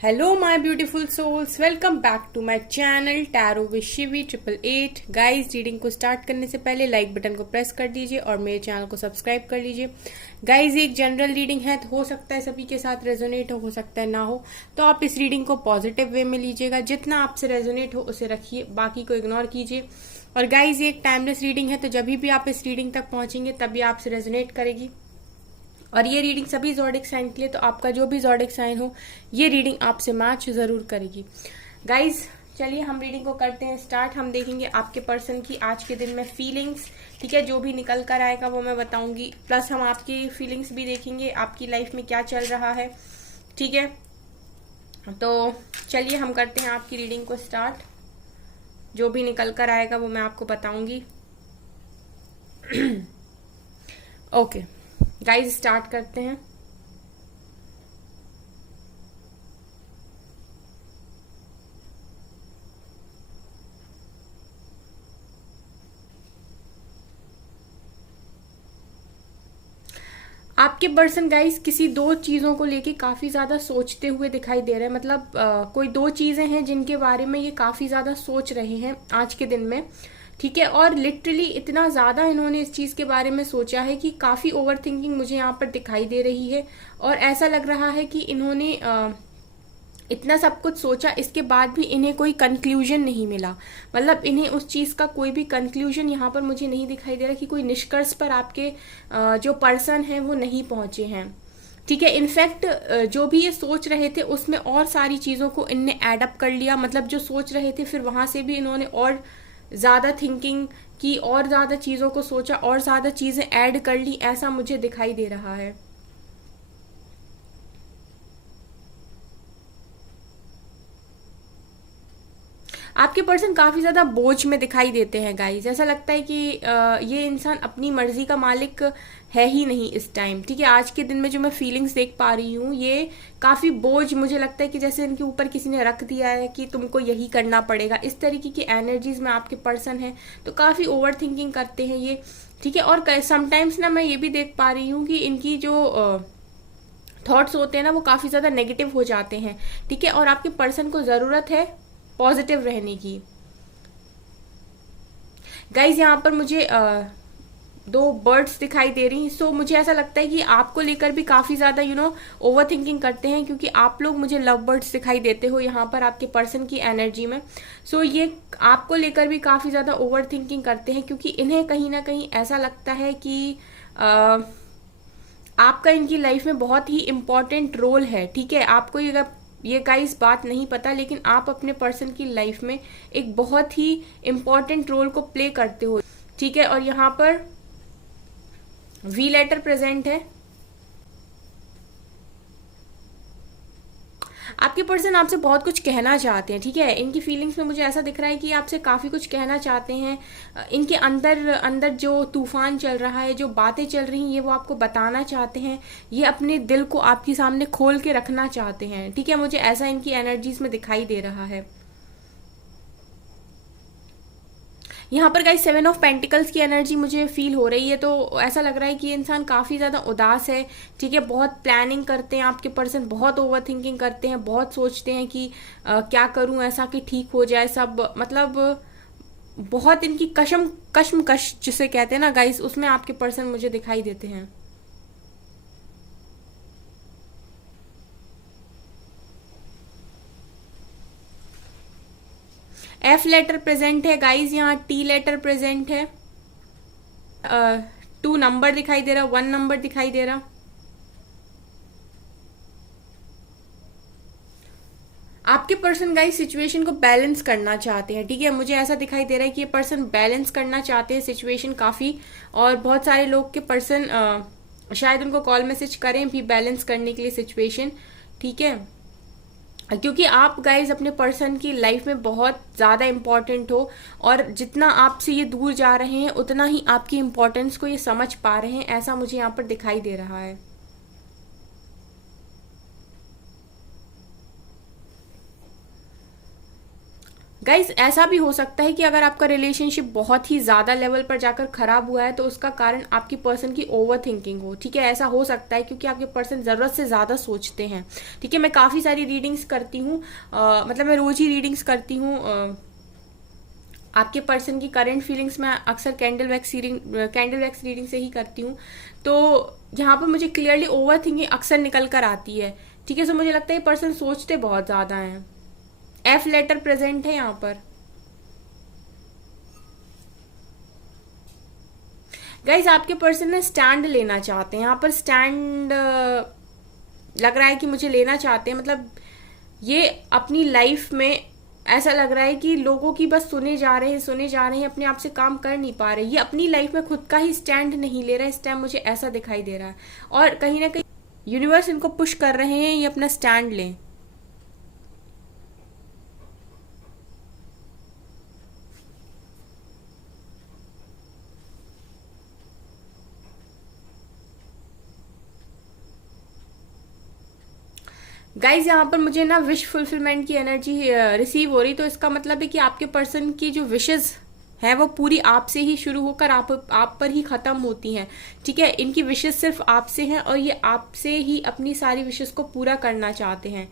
Hello my beautiful souls, welcome back to my channel tarot with Shivi 888। Guys, reading को start करने से पहले like button को press कर दीजिए और मेरे चैनल को सब्सक्राइब कर लीजिए। गाइस, एक जनरल रीडिंग है तो हो सकता है सभी के साथ रेजोनेट हो सकता है ना हो, तो आप इस रीडिंग को पॉजिटिव वे में लीजिएगा। जितना आपसे रेजोनेट हो उसे रखिए, बाकी को इग्नोर कीजिए। और गाइज, ये एक टाइमलेस रीडिंग है, तो जब भी आप इस रीडिंग तक पहुंचेंगे तभी आपसे रेजोनेट करेगी। और ये रीडिंग सभी ज़ोडिक साइन के लिए, तो आपका जो भी ज़ोडिक साइन हो ये रीडिंग आपसे मैच जरूर करेगी। गाइज, चलिए हम रीडिंग को करते हैं स्टार्ट। हम देखेंगे आपके पर्सन की आज के दिन में फीलिंग्स, ठीक है। जो भी निकल कर आएगा वो मैं बताऊंगी, प्लस हम आपकी फीलिंग्स भी देखेंगे, आपकी लाइफ में क्या चल रहा है, ठीक है। तो चलिए हम करते हैं आपकी रीडिंग को स्टार्ट। जो भी निकल कर आएगा वो मैं आपको बताऊंगी। ओके गाइस, स्टार्ट करते हैं। आपके पर्सन गाइस किसी दो चीजों को लेके काफी ज्यादा सोचते हुए दिखाई दे रहे हैं। मतलब कोई दो चीजें हैं जिनके बारे में ये काफी ज्यादा सोच रहे हैं आज के दिन में, ठीक है। और लिटरली इतना ज्यादा इन्होंने इस चीज के बारे में सोचा है कि काफी ओवर थिंकिंग मुझे यहाँ पर दिखाई दे रही है। और ऐसा लग रहा है कि इन्होंने इतना सब कुछ सोचा, इसके बाद भी इन्हें कोई कंक्लूजन नहीं मिला। मतलब इन्हें उस चीज का कोई भी कंक्लूजन यहाँ पर मुझे नहीं दिखाई दे रहा कि कोई निष्कर्ष पर आपके जो पर्सन है वो नहीं पहुंचे हैं, ठीक है। इनफैक्ट जो भी ये सोच रहे थे उसमें और सारी चीजों को इनने एड अप कर लिया। मतलब जो सोच रहे थे फिर वहां से भी इन्होंने और ज्यादा थिंकिंग की, और ज्यादा चीजों को सोचा, और ज्यादा चीजें ऐड कर ली, ऐसा मुझे दिखाई दे रहा है। आपके पर्सन काफी ज्यादा बोझ में दिखाई देते हैं गाइस। ऐसा लगता है कि ये इंसान अपनी मर्जी का मालिक है ही नहीं इस टाइम, ठीक है। आज के दिन में जो मैं फीलिंग्स देख पा रही हूँ ये काफी बोझ, मुझे लगता है कि जैसे इनके ऊपर किसी ने रख दिया है कि तुमको यही करना पड़ेगा। इस तरीके की एनर्जीज में आपके पर्सन है, तो काफी ओवर थिंकिंग करते हैं ये, ठीक है। और समटाइम्स ना मैं ये भी देख पा रही हूँ कि इनकी जो थॉट्स होते हैं ना वो काफी ज्यादा नेगेटिव हो जाते हैं, ठीक है। और आपके पर्सन को जरूरत है पॉजिटिव रहने की। गाइज, यहाँ पर मुझे दो बर्ड्स दिखाई दे रही हैं। सो मुझे ऐसा लगता है कि आपको लेकर भी काफी ज्यादा ओवर थिंकिंग करते हैं, क्योंकि आप लोग मुझे लव बर्ड्स दिखाई देते हो यहाँ पर आपके पर्सन की एनर्जी में। सो ये आपको लेकर भी काफी ज्यादा ओवर थिंकिंग करते हैं, क्योंकि इन्हें कहीं ना कहीं ऐसा लगता है कि आपका इनकी लाइफ में बहुत ही इम्पोर्टेंट रोल है, ठीक है। आपको ये गाइस बात नहीं पता, लेकिन आप अपने पर्सन की लाइफ में एक बहुत ही इम्पोर्टेंट रोल को प्ले करते हो, ठीक है। और यहाँ पर वी लेटर प्रेजेंट है। आपके पर्सन आपसे बहुत कुछ कहना चाहते हैं, ठीक है। इनकी फीलिंग्स में मुझे ऐसा दिख रहा है कि आपसे काफी कुछ कहना चाहते हैं। इनके अंदर अंदर जो तूफान चल रहा है, जो बातें चल रही हैं, ये वो आपको बताना चाहते हैं। ये अपने दिल को आपके सामने खोल के रखना चाहते हैं, ठीक है। मुझे ऐसा इनकी एनर्जीज में दिखाई दे रहा है। यहाँ पर गाइस 7 ऑफ पेंटिकल्स की एनर्जी मुझे फील हो रही है, तो ऐसा लग रहा है कि ये इंसान काफी ज्यादा उदास है, ठीक है। बहुत प्लानिंग करते हैं आपके पर्सन, बहुत ओवर थिंकिंग करते हैं, बहुत सोचते हैं कि क्या करूं ऐसा कि ठीक हो जाए सब। मतलब बहुत इनकी कश्मकश जिसे कहते हैं ना गाइस, उसमें आपके पर्सन मुझे दिखाई देते हैं। एफ लेटर प्रेजेंट है गाइस, यहाँ टी लेटर प्रेजेंट है। 2 नंबर दिखाई दे रहा, 1 नंबर दिखाई दे रहा। आपके पर्सन गाइस सिचुएशन को बैलेंस करना चाहते हैं, ठीक है। मुझे ऐसा दिखाई दे रहा है कि ये पर्सन बैलेंस करना चाहते हैं सिचुएशन काफी। और बहुत सारे लोग के पर्सन शायद उनको कॉल मैसेज करें भी बैलेंस करने के लिए सिचुएशन, ठीक है। क्योंकि आप गाइज अपने पर्सन की लाइफ में बहुत ज्यादा इंपॉर्टेंट हो, और जितना आपसे ये दूर जा रहे हैं उतना ही आपकी इंपॉर्टेंस को ये समझ पा रहे हैं, ऐसा मुझे यहाँ पर दिखाई दे रहा है। गाइज ऐसा भी हो सकता है कि अगर आपका रिलेशनशिप बहुत ही ज्यादा लेवल पर जाकर खराब हुआ है तो उसका कारण आपकी पर्सन की ओवर थिंकिंग हो। ठीक है, ऐसा हो सकता है क्योंकि आपके पर्सन जरूरत से ज्यादा सोचते हैं। ठीक है, मैं काफी सारी रीडिंग्स करती हूँ, मतलब मैं रोज ही रीडिंग्स करती हूँ। आपके पर्सन की करंट फीलिंग्स मैं अक्सर कैंडल वैक्स रीडिंग से ही करती हूँ। तो यहाँ पर मुझे क्लियरली ओवर थिंकिंग अक्सर निकल कर आती है। ठीक है, सो मुझे लगता है ये पर्सन सोचते बहुत ज्यादा हैं। एफ लेटर प्रेजेंट है यहाँ पर। गाइज आपके पर्सन ने स्टैंड लेना चाहते हैं, यहाँ पर स्टैंड लग रहा है कि मुझे लेना चाहते हैं। मतलब ये अपनी लाइफ में ऐसा लग रहा है कि लोगों की बस सुने जा रहे हैं, अपने आप से काम कर नहीं पा रहे। ये अपनी लाइफ में खुद का ही स्टैंड नहीं ले रहा है, इस टाइम मुझे ऐसा दिखाई दे रहा है। और कहीं ना कहीं यूनिवर्स इनको पुश कर रहे हैं ये अपना स्टैंड लें। गाइज यहाँ पर मुझे ना विश फुलफिलमेंट की एनर्जी रिसीव हो रही, तो इसका मतलब है कि आपके पर्सन की जो विशेस है वो पूरी आपसे ही शुरू होकर आप पर ही खत्म होती हैं। ठीक है, इनकी विशेस सिर्फ आपसे हैं और ये आपसे ही अपनी सारी विशेस को पूरा करना चाहते हैं।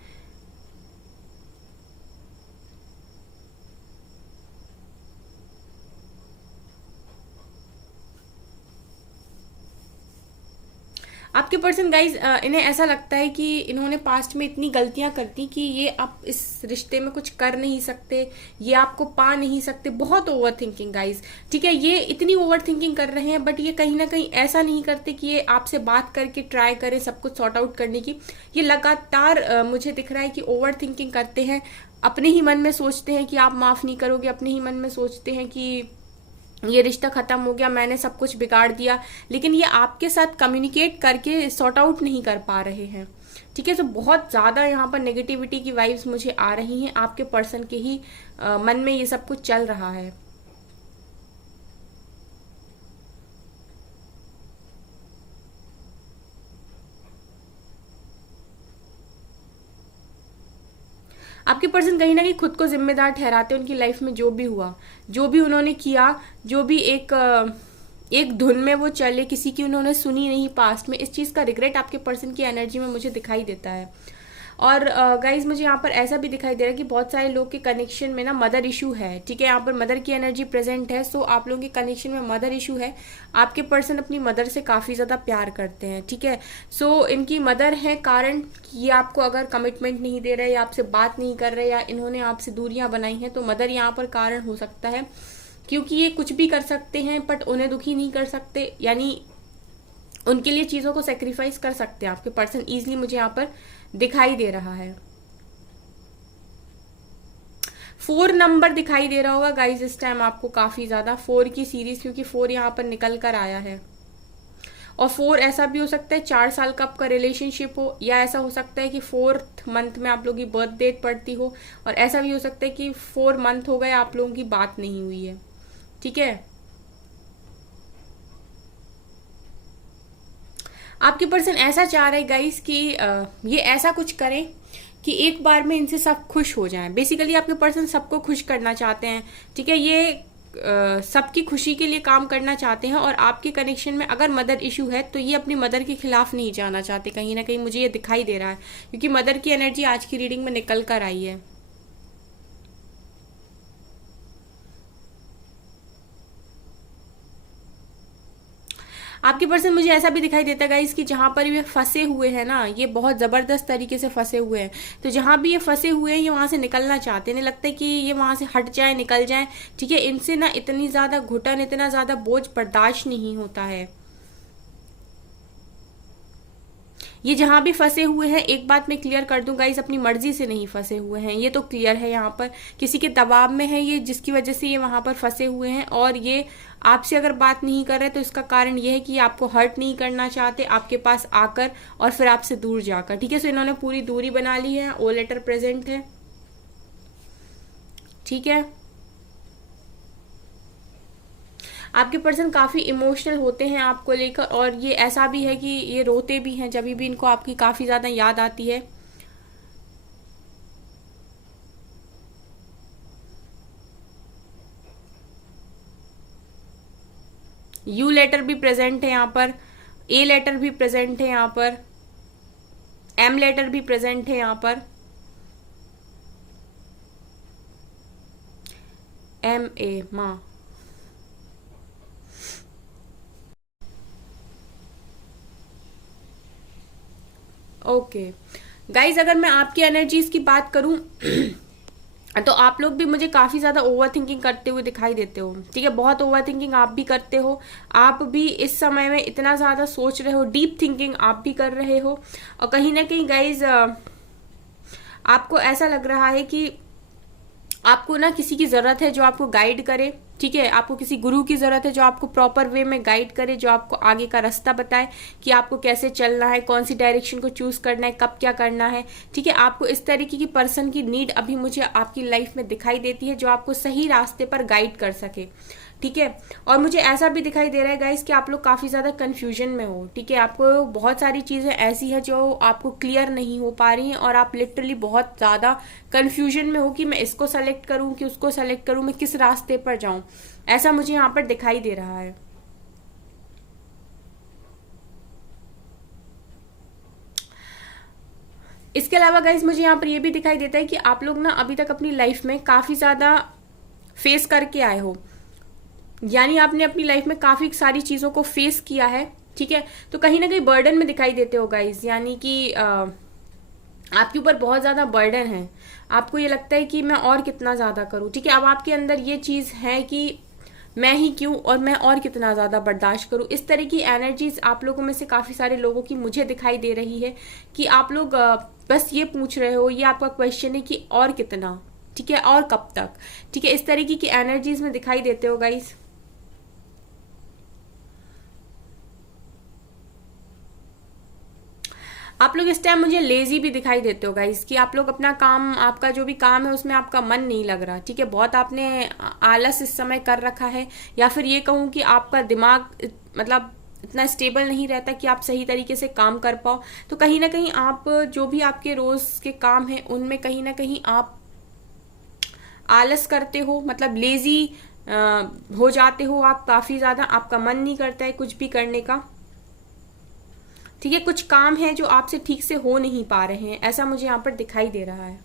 आपके पर्सन गाइज इन्हें ऐसा लगता है कि इन्होंने पास्ट में इतनी गलतियां कर दी कि ये आप इस रिश्ते में कुछ कर नहीं सकते, ये आपको पा नहीं सकते। बहुत ओवर थिंकिंग गाइज। ठीक है, ये इतनी ओवर थिंकिंग कर रहे हैं, बट ये कहीं ना कहीं ऐसा नहीं करते कि ये आपसे बात करके ट्राई करें सब कुछ सॉर्ट आउट करने की। ये लगातार मुझे दिख रहा है कि ओवर थिंकिंग करते हैं। अपने ही मन में सोचते हैं कि आप माफ नहीं करोगे, अपने ही मन में सोचते हैं कि ये रिश्ता खत्म हो गया, मैंने सब कुछ बिगाड़ दिया। लेकिन ये आपके साथ कम्युनिकेट करके सॉर्ट आउट नहीं कर पा रहे हैं। ठीक है, तो बहुत ज्यादा यहाँ पर नेगेटिविटी की वाइब्स मुझे आ रही हैं। आपके पर्सन के ही मन में ये सब कुछ चल रहा है। आपके पर्सन कहीं ना कहीं खुद को जिम्मेदार ठहराते हैं उनकी लाइफ में जो भी हुआ, जो भी उन्होंने किया, जो भी एक धुन में वो चले, किसी की उन्होंने सुनी नहीं पास्ट में, इस चीज का रिग्रेट आपके पर्सन की एनर्जी में मुझे दिखाई देता है। और गाइज मुझे यहाँ पर ऐसा भी दिखाई दे रहा है कि बहुत सारे लोग के कनेक्शन में ना मदर इशू है। ठीक है, यहाँ पर मदर की एनर्जी प्रेजेंट है। सो आप लोगों के कनेक्शन में मदर इशू है। आपके पर्सन अपनी मदर से काफी ज्यादा प्यार करते हैं। ठीक है, सो इनकी मदर है कारण कि ये आपको अगर कमिटमेंट नहीं दे रहे या आपसे बात नहीं कर रहे या इन्होंने आपसे दूरियां बनाई हैं, तो मदर यहाँ पर कारण हो सकता है। क्योंकि ये कुछ भी कर सकते हैं बट उन्हें दुखी नहीं कर सकते, यानी उनके लिए चीजों को सेक्रीफाइस कर सकते हैं आपके पर्सन इजिली, मुझे यहाँ पर दिखाई दे रहा है। 4 नंबर दिखाई दे रहा होगा गाइज इस टाइम आपको काफी ज्यादा, 4 की सीरीज, क्योंकि 4 यहाँ पर निकल कर आया है। और 4 ऐसा भी हो सकता है 4 साल का आपका रिलेशनशिप हो, या ऐसा हो सकता है कि 4th मंथ में आप लोगों की बर्थ डेट पड़ती हो, और ऐसा भी हो सकता है कि 4 मंथ हो गए आप लोगों की बात नहीं हुई है। ठीक है, आपके पर्सन ऐसा चाह रहे गाइस कि ये ऐसा कुछ करें कि एक बार में इनसे सब खुश हो जाएं। बेसिकली आपके पर्सन सबको खुश करना चाहते हैं। ठीक है, ये सबकी खुशी के लिए काम करना चाहते हैं। और आपके कनेक्शन में अगर मदर इशू है तो ये अपनी मदर के खिलाफ नहीं जाना चाहते, कहीं ना कहीं मुझे ये दिखाई दे रहा है, क्योंकि मदर की एनर्जी आज की रीडिंग में निकल कर आई है। आपके पर्सन मुझे ऐसा भी दिखाई देता है गाइस कि जहां पर ये फंसे हुए हैं ना, ये बहुत जबरदस्त तरीके से फंसे हुए हैं। तो जहां भी ये फंसे हुए हैं ये वहां से निकलना चाहते हैं। इन्हें लगता है कि ये वहां से हट जाए, निकल जाए। ठीक है, इनसे ना इतनी ज्यादा घुटन, इतना ज्यादा बोझ बर्दाश्त नहीं होता है। ये जहां भी फंसे हुए हैं, एक बात मैं क्लियर कर दूं गाइस, अपनी मर्जी से नहीं फंसे हुए हैं, ये तो क्लियर है। यहाँ पर किसी के दबाव में है ये, जिसकी वजह से ये वहां पर फंसे हुए हैं। और ये आपसे अगर बात नहीं कर रहे तो इसका कारण ये है कि आपको हर्ट नहीं करना चाहते आपके पास आकर और फिर आपसे दूर जाकर। ठीक है, सो इन्होंने पूरी दूरी बना ली है। ओ लेटर प्रेजेंट है। ठीक है, आपके पर्सन काफी इमोशनल होते हैं आपको लेकर, और ये ऐसा भी है कि ये रोते भी हैं जब भी इनको आपकी काफी ज्यादा याद आती है। यू लेटर भी प्रेजेंट है यहाँ पर, ए लेटर भी प्रेजेंट है यहाँ पर, एम लेटर भी प्रेजेंट है यहाँ पर, एम ए माँ। ओके गाइज, अगर मैं आपकी एनर्जीज की बात करूं तो आप लोग भी मुझे काफ़ी ज़्यादा ओवर थिंकिंग करते हुए दिखाई देते हो। ठीक है, बहुत ओवर थिंकिंग आप भी करते हो। आप भी इस समय में इतना ज़्यादा सोच रहे हो, डीप थिंकिंग आप भी कर रहे हो। और कहीं ना कहीं गाइज आपको ऐसा लग रहा है कि आपको ना किसी की ज़रूरत है जो आपको गाइड करे। ठीक है, आपको किसी गुरु की ज़रूरत है जो आपको प्रॉपर वे में गाइड करे, जो आपको आगे का रास्ता बताए कि आपको कैसे चलना है, कौन सी डायरेक्शन को चूज़ करना है, कब क्या करना है। ठीक है, आपको इस तरीके की पर्सन की नीड अभी मुझे आपकी लाइफ में दिखाई देती है जो आपको सही रास्ते पर गाइड कर सके। ठीक है, और मुझे ऐसा भी दिखाई दे रहा है गाइस कि आप लोग काफ़ी ज़्यादा कन्फ्यूजन में हो। ठीक है, आपको बहुत सारी चीज़ें ऐसी है जो आपको क्लियर नहीं हो पा रही हैं और आप लिटरली बहुत ज़्यादा कन्फ्यूजन में हो कि मैं इसको सेलेक्ट करूं कि उसको सेलेक्ट करूं, मैं किस रास्ते पर जाऊं। ऐसा मुझे यहाँ पर दिखाई दे रहा है। इसके अलावा गाइज मुझे यहाँ पर यह भी दिखाई देता है कि आप लोग ना अभी तक अपनी लाइफ में काफ़ी ज़्यादा फेस करके आए हो, यानी आपने अपनी लाइफ में काफी सारी चीजों को फेस किया है। ठीक है, तो कहीं ना कहीं बर्डन में दिखाई देते हो गाइज, यानी कि आपके ऊपर बहुत ज्यादा बर्डन है। आपको ये लगता है कि मैं और कितना ज्यादा करूं। ठीक है, अब आपके अंदर ये चीज है कि मैं ही क्यों और मैं और कितना ज्यादा बर्दाश्त करूं। इस तरह की एनर्जीज आप लोगों में से काफी सारे लोगों की मुझे दिखाई दे रही है कि आप लोग बस ये पूछ रहे हो, ये आपका क्वेश्चन है कि और कितना। ठीक है, और कब तक। ठीक है, इस तरीके की एनर्जीज में दिखाई देते हो गाइज। आप लोग इस टाइम मुझे लेजी भी दिखाई देते हो गाइस, कि आप लोग अपना काम, आपका जो भी काम है उसमें आपका मन नहीं लग रहा। ठीक है, बहुत आपने आलस इस समय कर रखा है, या फिर ये कहूँ कि आपका दिमाग मतलब इतना स्टेबल नहीं रहता कि आप सही तरीके से काम कर पाओ। तो कहीं ना कहीं आप जो भी आपके रोज के काम है उनमें कहीं ना कहीं आप आलस करते हो, मतलब लेजी हो जाते हो आप काफी ज्यादा। आपका मन नहीं करता है कुछ भी करने का। ठीक है, कुछ काम है जो आपसे ठीक से हो नहीं पा रहे हैं, ऐसा मुझे यहाँ पर दिखाई दे रहा है।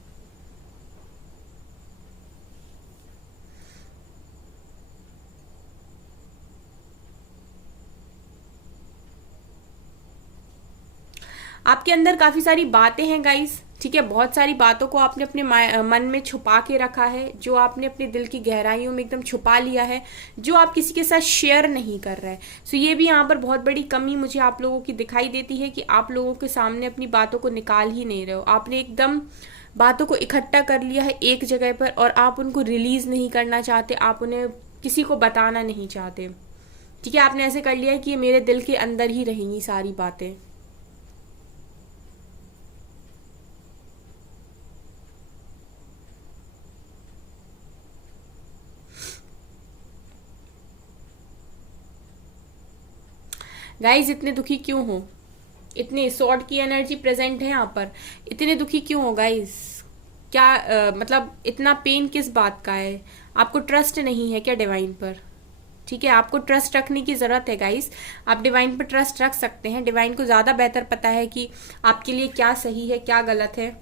आपके अंदर काफी सारी बातें हैं गाइस। ठीक है, बहुत सारी बातों को आपने अपने मन में छुपा के रखा है, जो आपने अपने दिल की गहराइयों में एकदम छुपा लिया है, जो आप किसी के साथ शेयर नहीं कर रहे हैं। सो ये भी यहाँ पर बहुत बड़ी कमी मुझे आप लोगों की दिखाई देती है कि आप लोगों के सामने अपनी बातों को निकाल ही नहीं रहे हो। आपने एकदम बातों को इकट्ठा कर लिया है एक जगह पर और आप उनको रिलीज नहीं करना चाहते, आप उन्हें किसी को बताना नहीं चाहते। ठीक है, आपने ऐसे कर लिया है कि ये मेरे दिल के अंदर ही रहेंगी सारी बातें। गाइज इतने दुखी क्यों हो? इतने सॉर्ड की एनर्जी प्रेजेंट है यहाँ पर। इतने दुखी क्यों हो गाइज? क्या मतलब इतना पेन किस बात का है? आपको ट्रस्ट नहीं है क्या डिवाइन पर? ठीक है, आपको ट्रस्ट रखने की जरूरत है गाइस। आप डिवाइन पर ट्रस्ट रख सकते हैं। डिवाइन को ज्यादा बेहतर पता है कि आपके लिए क्या सही है क्या गलत है।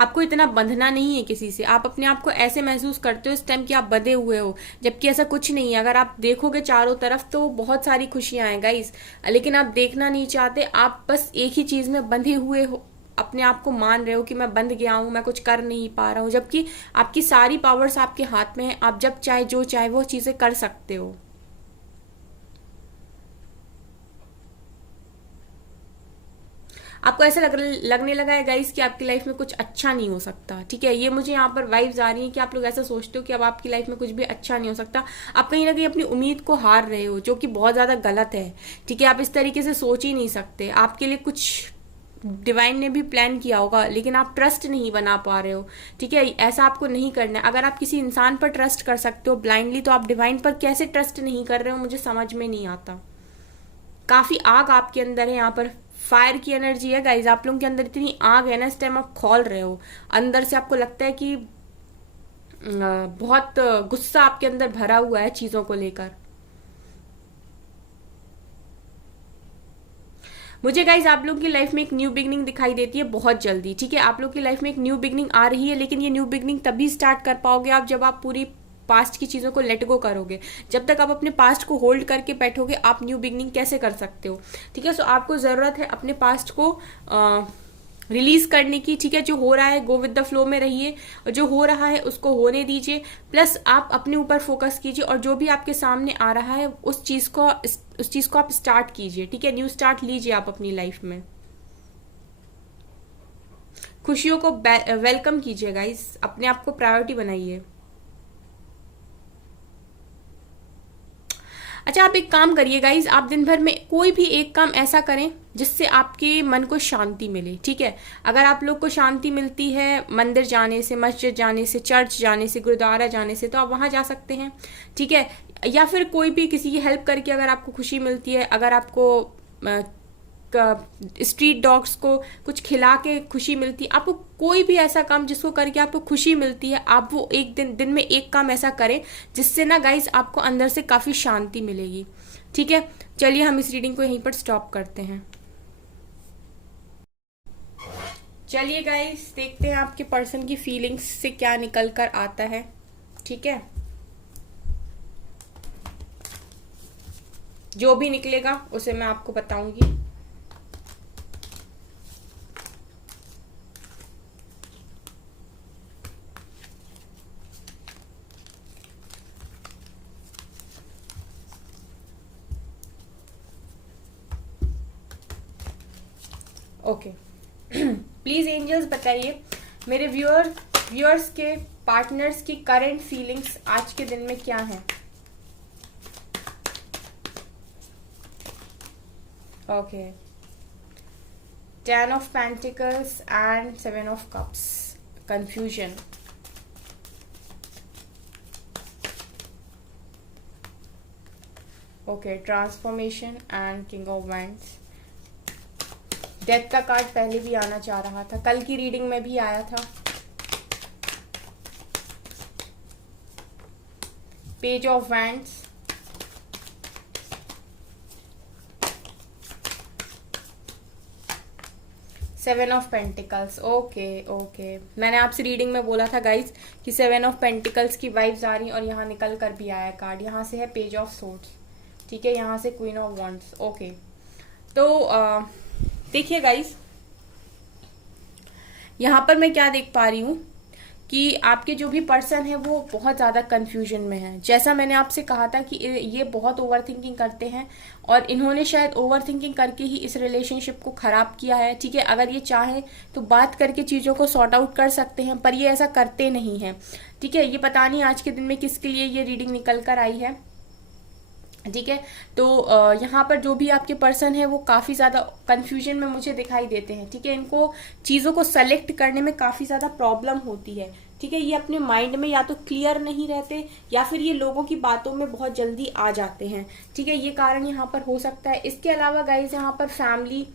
आपको इतना बंधना नहीं है किसी से। आप अपने आप को ऐसे महसूस करते हो इस टाइम कि आप बंधे हुए हो, जबकि ऐसा कुछ नहीं है। अगर आप देखोगे चारों तरफ तो बहुत सारी खुशियां हैं गाइस, लेकिन आप देखना नहीं चाहते। आप बस एक ही चीज में बंधे हुए हो, अपने आप को मान रहे हो कि मैं बंध गया हूं, मैं कुछ कर नहीं पा रहा हूं, जबकि आपकी सारी पावर्स आपके हाथ में है। आप जब चाहे जो चाहे वो चीजें कर सकते हो। आपको ऐसा लगने लगा है गाइस कि आपकी लाइफ में कुछ अच्छा नहीं हो सकता। ठीक है, ये मुझे यहाँ पर वाइब्स आ रही है कि आप लोग ऐसा सोचते हो कि अब आपकी लाइफ में कुछ भी अच्छा नहीं हो सकता। आप कहीं ना कहीं अपनी उम्मीद को हार रहे हो, जो कि बहुत ज्यादा गलत है। ठीक है, आप इस तरीके से सोच ही नहीं सकते। आपके लिए कुछ डिवाइन ने भी प्लान किया होगा, लेकिन आप ट्रस्ट नहीं बना पा रहे हो। ठीक है, ऐसा आपको नहीं करना है। अगर आप किसी इंसान पर ट्रस्ट कर सकते हो ब्लाइंडली, तो आप डिवाइन पर कैसे ट्रस्ट नहीं कर रहे हो, मुझे समझ में नहीं आता। काफी आग आपके अंदर है, यहाँ पर फायर की एनर्जी है गाइज। आप लोगों के अंदर इतनी आग है ना, इस टाइम आप खोल रहे हो अंदर से। आपको लगता है कि बहुत गुस्सा आपके अंदर भरा हुआ है चीजों को लेकर। मुझे गाइज आप लोगों की लाइफ में एक न्यू बिगनिंग दिखाई देती है बहुत जल्दी, ठीक है। आप लोग की लाइफ में एक न्यू बिगनिंग आ रही है, लेकिन ये न्यू बिगनिंग तभी स्टार्ट कर पाओगे आप जब आप पूरी पास्ट की चीज़ों को लेट गो करोगे। जब तक आप अपने पास्ट को होल्ड करके बैठोगे, आप न्यू बिगनिंग कैसे कर सकते हो, ठीक है। सो आपको ज़रूरत है अपने पास्ट को रिलीज करने की, ठीक है। जो हो रहा है गो विद द फ्लो में रहिए, और जो हो रहा है उसको होने दीजिए। प्लस आप अपने ऊपर फोकस कीजिए, और जो भी आपके सामने आ रहा है उस चीज़ को आप स्टार्ट कीजिए, ठीक है। न्यू स्टार्ट लीजिए आप अपनी लाइफ में। खुशियों को वेलकम कीजिए गाइस, अपने आप को प्रायोरिटी बनाइए। अच्छा, आप एक काम करिए गाइज, आप दिन भर में कोई भी एक काम ऐसा करें जिससे आपके मन को शांति मिले, ठीक है। अगर आप लोग को शांति मिलती है मंदिर जाने से, मस्जिद जाने से, चर्च जाने से, गुरुद्वारा जाने से, तो आप वहां जा सकते हैं, ठीक है। या फिर कोई भी किसी की हेल्प करके अगर आपको खुशी मिलती है, अगर आपको स्ट्रीट डॉग्स को कुछ खिला के खुशी मिलती है, आपको कोई भी ऐसा काम जिसको करके आपको खुशी मिलती है, आप वो एक दिन में एक काम ऐसा करें जिससे ना गाइज आपको अंदर से काफी शांति मिलेगी, ठीक है। चलिए हम इस रीडिंग को यहीं पर स्टॉप करते हैं। चलिए गाइज देखते हैं आपके पर्सन की फीलिंग्स से क्या निकल कर आता है, ठीक है। जो भी निकलेगा उसे मैं आपको बताऊंगी। ओके प्लीज एंजल्स बताइए मेरे व्यूअर्स के पार्टनर्स की करंट फीलिंग्स आज के दिन में क्या है। Okay, 10 of pentacles and 7 of cups, confusion. Okay, transformation and king of wands. Death का कार्ड पहले भी आना चाह रहा था, कल की रीडिंग में भी आया था। Page of wands, seven of pentacles. Okay, मैंने आपसे रीडिंग में बोला था गाइज कि 7 ऑफ पेंटिकल्स की वाइब्स आ रही और यहाँ निकल कर भी आया कार्ड। यहाँ से है पेज ऑफ सोर्ड्स, ठीक है, यहाँ से क्वीन ऑफ वॉन्ड्स। ओके, तो देखिए गाइस, यहाँ पर मैं क्या देख पा रही हूँ कि आपके जो भी पर्सन है वो बहुत ज़्यादा कंफ्यूजन में है। जैसा मैंने आपसे कहा था कि ये बहुत ओवर थिंकिंग करते हैं, और इन्होंने शायद ओवर थिंकिंग करके ही इस रिलेशनशिप को ख़राब किया है, ठीक है। अगर ये चाहें तो बात करके चीज़ों को सॉर्ट आउट कर सकते हैं, पर ये ऐसा करते नहीं हैं, ठीक है। ये पता नहीं आज के दिन में किसके लिए ये रीडिंग निकल कर आई है, ठीक है। तो यहाँ पर जो भी आपके पर्सन है वो काफ़ी ज़्यादा कंफ्यूजन में मुझे दिखाई देते हैं, ठीक है। इनको चीज़ों को सेलेक्ट करने में काफ़ी ज़्यादा प्रॉब्लम होती है, ठीक है। ये अपने माइंड में या तो क्लियर नहीं रहते, या फिर ये लोगों की बातों में बहुत जल्दी आ जाते हैं, ठीक है। ये कारण यहाँ पर हो सकता है। इसके अलावा गाइज यहाँ पर फैमिली,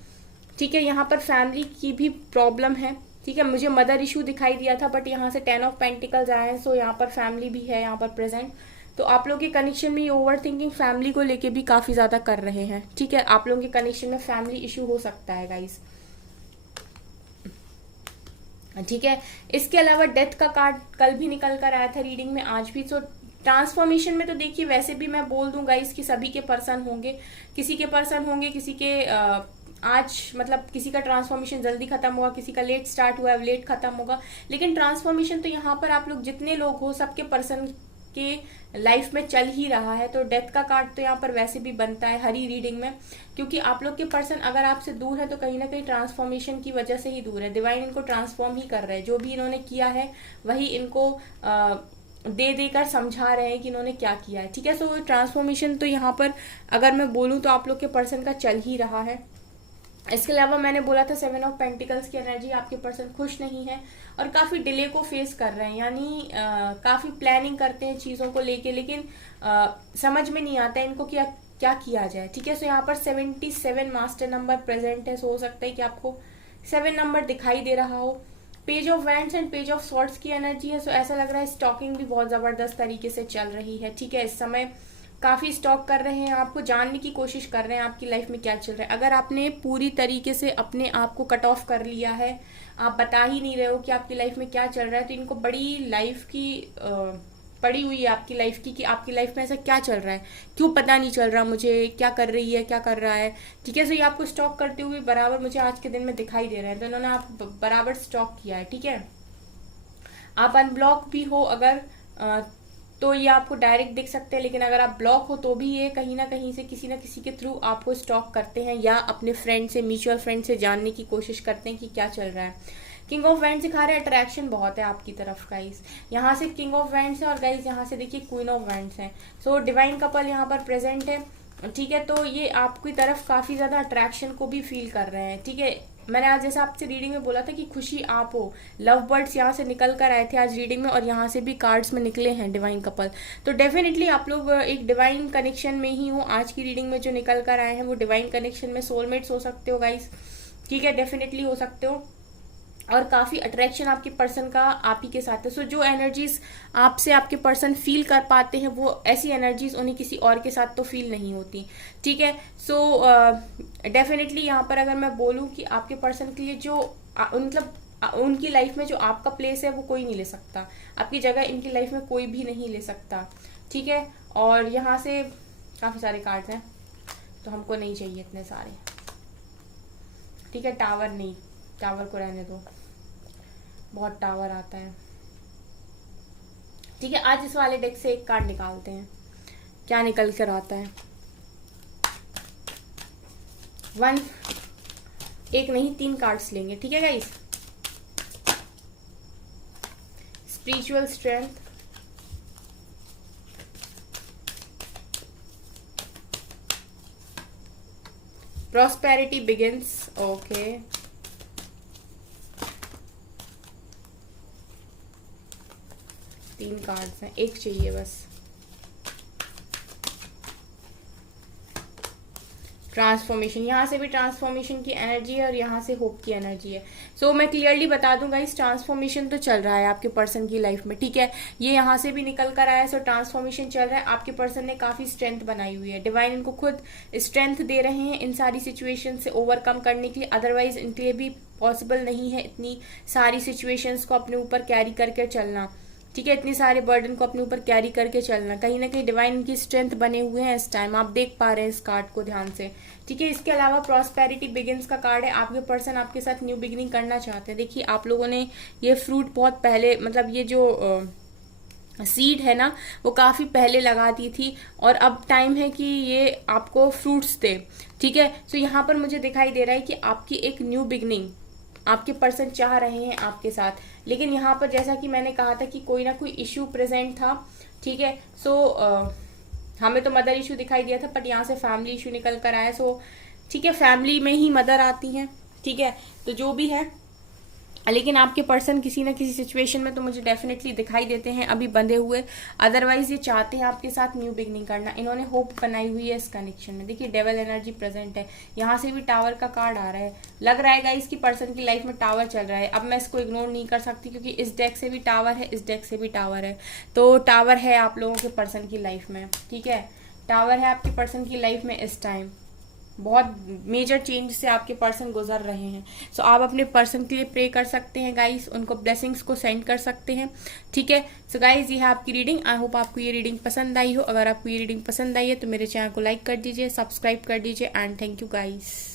ठीक है, यहाँ पर फैमिली की भी प्रॉब्लम है, ठीक है। मुझे मदर इशू दिखाई दिया था, बट यहाँ से 10 ऑफ पेंटिकल्स आए हैं, सो यहाँ पर फैमिली भी है यहाँ पर प्रेजेंट। तो आप लोग के कनेक्शन में ये ओवर थिंकिंग फैमिली को लेके भी काफी ज्यादा कर रहे हैं, ठीक है। आप लोगों के कनेक्शन में फैमिली इशू हो सकता है गाइस, ठीक है। इसके अलावा डेथ का कार्ड कल भी निकल कर आया था रीडिंग में, आज भी। तो ट्रांसफॉर्मेशन में तो देखिए वैसे भी मैं बोल दूं गाइस कि सभी के पर्सन होंगे, किसी के पर्सन होंगे, किसी के आज मतलब किसी का ट्रांसफॉर्मेशन जल्दी खत्म हुआ, किसी का लेट स्टार्ट हुआ है, लेट खत्म होगा, लेकिन ट्रांसफॉर्मेशन तो यहाँ पर आप लोग जितने लोग हो सबके पर्सन के लाइफ में चल ही रहा है। तो डेथ का कार्ड तो यहाँ पर वैसे भी बनता है हर ही रीडिंग में, क्योंकि आप लोग के पर्सन अगर आपसे दूर है तो कहीं ना कहीं ट्रांसफॉर्मेशन की वजह से ही दूर है। डिवाइन इनको ट्रांसफॉर्म ही कर रहे हैं, जो भी इन्होंने किया है वही इनको दे देकर समझा रहे हैं कि इन्होंने क्या किया है, ठीक है। सो ट्रांसफॉर्मेशन तो यहाँ पर अगर मैं बोलूँ तो आप लोग के पर्सन का चल ही रहा है। इसके अलावा मैंने बोला था 7 ऑफ पेंटिकल्स की एनर्जी, आपके पर्सन खुश नहीं है और काफी डिले को फेस कर रहे हैं, यानी काफी प्लानिंग करते हैं चीजों को लेके, लेकिन समझ में नहीं आता है इनको क्या क्या किया जाए, ठीक है। सो यहाँ पर 77 मास्टर नंबर प्रेजेंट है, सो हो सकता है कि आपको 7 नंबर दिखाई दे रहा हो। Page of wands and page of swords की एनर्जी है, सो ऐसा लग रहा है स्टॉकिंग भी बहुत जबरदस्त तरीके से चल रही है, ठीक है। इस समय काफी स्टॉक कर रहे हैं, आपको जानने की कोशिश कर रहे हैं आपकी लाइफ में क्या चल रहा है। अगर आपने पूरी तरीके से अपने आप को कट ऑफ कर लिया है, आप बता ही नहीं रहे हो कि आपकी लाइफ में क्या चल रहा है, तो इनको बड़ी लाइफ की पड़ी हुई है आपकी लाइफ की, कि आपकी लाइफ में ऐसा क्या चल रहा है, क्यों पता नहीं चल रहा मुझे, क्या कर रही है, क्या कर रहा है। ठीक है, सो ये आपको स्टॉक करते हुए बराबर मुझे आज के दिन में दिखाई दे रहे हैं, तो इन्होंने आप बराबर स्टॉक किया है। ठीक है, आप अनब्लॉक भी हो अगर तो ये आपको डायरेक्ट दिख सकते हैं, लेकिन अगर आप ब्लॉक हो तो भी ये कहीं ना कहीं से किसी ना किसी के थ्रू आपको स्टॉक करते हैं, या अपने फ्रेंड से, म्यूचुअल फ्रेंड से जानने की कोशिश करते हैं कि क्या चल रहा है। किंग ऑफ वैंड्स सिखा रहे हैं अट्रैक्शन बहुत है आपकी तरफ गाइस। यहाँ से किंग ऑफ वैंड्स है और गाइस यहाँ से देखिए क्वीन ऑफ वैंड्स है। सो डिवाइन कपल यहाँ पर प्रेजेंट है। ठीक है, तो ये आपकी तरफ काफी ज्यादा अट्रैक्शन को भी फील कर रहे हैं। ठीक है, मैंने आज जैसे आपसे रीडिंग में बोला था कि खुशी आप हो, लव बर्ड्स यहाँ से निकल कर आए थे आज रीडिंग में, और यहाँ से भी कार्ड्स में निकले हैं डिवाइन कपल। तो डेफिनेटली आप लोग एक डिवाइन कनेक्शन में ही हो। आज की रीडिंग में जो निकल कर आए हैं वो डिवाइन कनेक्शन में सोलमेट्स हो सकते हो गाइस। ठीक है, डेफिनेटली हो सकते हो, और काफी अट्रैक्शन आपके पर्सन का आप ही के साथ है। सो जो एनर्जीज आपसे आपके पर्सन फील कर पाते हैं, वो ऐसी एनर्जीज उन्हें किसी और के साथ तो फील नहीं होती। ठीक है, सो डेफिनेटली यहाँ पर अगर मैं बोलूँ कि आपके पर्सन के लिए जो मतलब उनकी लाइफ में जो आपका प्लेस है वो कोई नहीं ले सकता, आपकी जगह इनकी लाइफ में कोई भी नहीं ले सकता। ठीक है, और यहाँ से काफी सारे कार्ड्स हैं तो हमको नहीं चाहिए इतने सारे। ठीक है, टावर नहीं, टावर को रहने दो, बहुत टावर आता है। ठीक है, आज इस वाले डेक से एक कार्ड निकालते हैं, क्या निकल कर आता है। वन, एक नहीं 3 कार्ड्स लेंगे। ठीक है guys, spiritual strength, prosperity begins. Okay, तीन कार्ड्स हैं, एक चाहिए बस। ट्रांसफॉर्मेशन, यहाँ से भी ट्रांसफॉर्मेशन की एनर्जी है और यहाँ से होप की एनर्जी है। सो मैं क्लियरली बता दूंगा, इस ट्रांसफॉर्मेशन तो चल रहा है आपके पर्सन की लाइफ में। ठीक है, ये यहाँ से भी निकल कर आया है, सो ट्रांसफॉर्मेशन चल रहा है। आपके पर्सन ने काफी स्ट्रेंथ बनाई हुई है, डिवाइन इनको खुद स्ट्रेंथ दे रहे हैं इन सारी सिचुएशन से ओवरकम करने के लिए। अदरवाइज इनके लिए भी पॉसिबल नहीं है इतनी सारी सिचुएशंस को अपने ऊपर कैरी करके चलना। ठीक है, इतने सारे बर्डन को अपने ऊपर कैरी करके चलना, कहीं ना कहीं डिवाइन की स्ट्रेंथ बने हुए हैं इस टाइम, आप देख पा रहे हैं इस कार्ड को ध्यान से। ठीक है, इसके अलावा प्रॉस्पेरिटी बिगिंस का कार्ड है, आपके पर्सन आपके साथ न्यू बिगिनिंग करना चाहते हैं। देखिए, आप लोगों ने ये फ्रूट बहुत पहले, मतलब ये जो सीड है ना, वो काफी पहले लगा दी थी, और अब टाइम है कि ये आपको फ्रूट्स दे। ठीक है, तो यहाँ पर मुझे दिखाई दे रहा है कि आपकी एक न्यू बिगिनिंग आपके पर्सन चाह रहे हैं आपके साथ। लेकिन यहाँ पर जैसा कि मैंने कहा था कि कोई ना कोई इश्यू प्रेजेंट था। ठीक है, सो हमें तो मदर इश्यू दिखाई दिया था, बट यहाँ से फैमिली इश्यू निकल कर आया। सो ठीक है, फैमिली में ही मदर आती है। ठीक है, तो जो भी है, लेकिन आपके पर्सन किसी ना किसी सिचुएशन में तो मुझे डेफिनेटली दिखाई देते हैं अभी बंधे हुए। अदरवाइज ये चाहते हैं आपके साथ न्यू बिगनिंग करना, इन्होंने होप बनाई हुई है इस कनेक्शन में। देखिए, डेवल एनर्जी प्रेजेंट है, यहाँ से भी टावर का कार्ड आ रहा है। लग रहा है गाइस कि पर्सन की लाइफ में टावर चल रहा है। अब मैं इसको इग्नोर नहीं कर सकती, क्योंकि इस डेक से भी टावर है, इस डेक से भी टावर है, तो टावर है आप लोगों के पर्सन की लाइफ में। ठीक है, टावर है आपके पर्सन की लाइफ में इस टाइम। बहुत मेजर चेंज से आपके पर्सन गुजर रहे हैं। सो आप अपने पर्सन के लिए प्रे कर सकते हैं गाइस, उनको ब्लेसिंग्स को सेंड कर सकते हैं। ठीक है, सो गाइस ये है आपकी रीडिंग। आई होप आपको ये रीडिंग पसंद आई हो। अगर आपको ये रीडिंग पसंद आई है तो मेरे चैनल को लाइक कर दीजिए, सब्सक्राइब कर दीजिए, एंड थैंक यू गाइस।